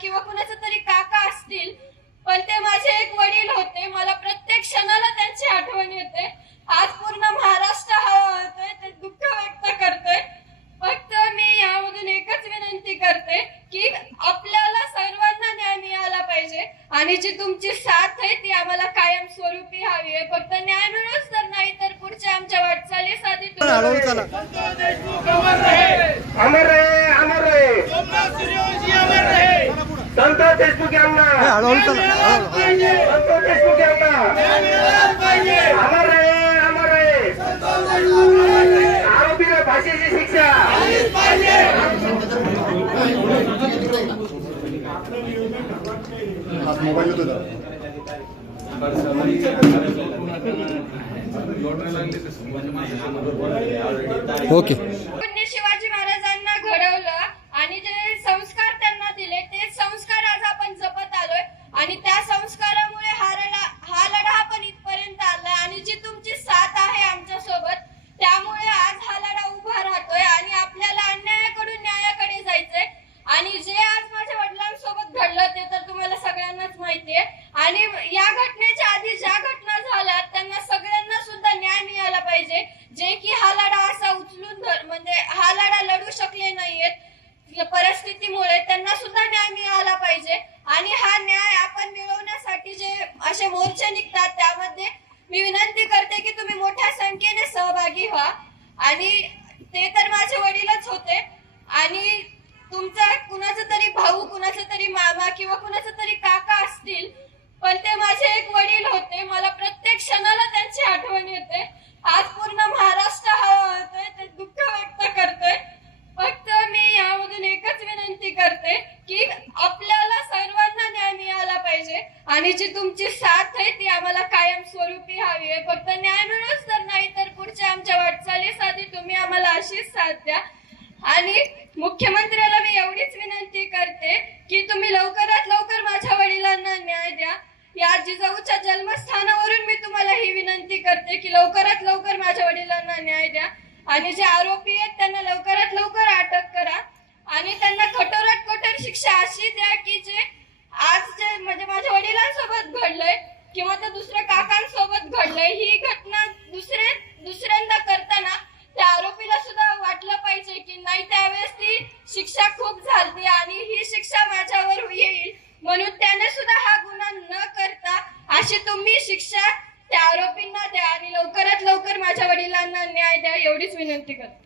किंवा कुणाचे तरी काका असतील पण ते माझे एक वडील होते. मला प्रत्येक क्षणाला त्यांची आठवण येते. आज पूर्ण महाराष्ट्र हळहळतोय ते दुःख व्यक्त करतोय. फक्त मी यामधून एकच विनंती करते की आपल्याला सर्वांना न्याय मिळाला पाहिजे आणि जी तुमची साथ आहे ती आम्हाला कायम स्वरूपी हवी आहे. फक्त न्याय मिळूच तर नाही तर पुढच्या आमच्या वाटचालीसाठी अमर संतोष देशमुख यांना. संतोष देशमुख यांना. अमर रहे अमर रहे आरोपीला फाशीची शिक्षा. आलीच पाहिजे ओके त्यांनी शिवाजी महाराजांना घडवलं आणि जे संस्कार त्यांना दिले ते संस्कार आज आपण जपत आलोय आणि त्या संस्कारामुळे हा लढा हा लढा पण इथपर्यंत आलाय आणि जी तुमची साथ आहे आमच्यासोबत त्यामुळे आज हा लढा उभा राहतोय आणि आपल्याला अन्यायाकडून न्यायाकडे जायचंय आणि जे आज माझ्या वडिलांसोबत घडलं ते तर तुम्हाला सगळ्यांनाच माहितीये आणि या घटनेच्या आधी ज्या घटना झाल्या त्यांना सगळ्यांना सुद्धा न्याय मिळाला पाहिजे जे की हा लढा असा उचलून धर म्हणजे हा लढा लढू शकले नाहीयेत या परिस्थितीमुळे त्यांना सुद्धा न्याय मिळाला पाहिजे. आणि हा न्याय आपण मिळवण्यासाठी जे असे मोर्चे निघतात त्यामध्ये मी विनंती करते की तुम्ही मोठ्या संख्येने सहभागी व्हा. आणि ते तर माझे वडीलच होते. आणि तुमचा कुणाचा तरी भाऊ कुणाचा तरी मामा किंवा कुणाचा तरी काका असतील पण ते माझे एक वडील होते मला प्रत्येक क्षणाला त्यांची आठवण येते आज पूर्ण महाराष्ट्र हळहळतोय ते दुःख व्यक्त करतोय फक्त मी यामधून एकच विनंती करते की आपल्याला सर्वांना न्याय मिळाला पाहिजे. आणि जी तुमची साथ आहे ती आम्हाला कायम स्वरूपी हवी आहे. फक्त न्याय मिळूच तर नाही तर पुढच्या आमच्या वाटचालीसाठी तुम्ही आम्हाला अशीच साथ द्या. आणि मुख्यमंत्र्याला मी एवढीच विनंती करते की तुम्ही लवकरात लवकर माझ्या वडिलांना न्याय द्या. या जिजाऊच्या जन्मस्थानावरून मी तुम्हाला ही विनंती करते की लवकरात लवकर माझ्या वडिलांना न्याय द्या. आणि जे आरोपी आहेत त्यांना लवकरात लवकर अटक करा. आणि त्यांना एक शिक्षा अशी द्या की जे आज जे म्हणजे माझ्या वडिलांसोबत घडलंय किंवा त्या दुसऱ्या काकांसोबत घडलंय ही घटना दुसरे दुसऱ्यांदा करताना त्या आरोपीला सुद्धा वाटलं पाहिजे की नाही त्यावेळेस ती शिक्षा खूप झाली आणि ही शिक्षा माझ्यावर येईल. म्हणून त्याने सुद्धा हा गुन्हा न करता अशी तुम्ही शिक्षा त्या आरोपींना द्या आणि लवकरात लवकर माझ्या वडिलांना न्याय द्या एवढीच विनंती करते.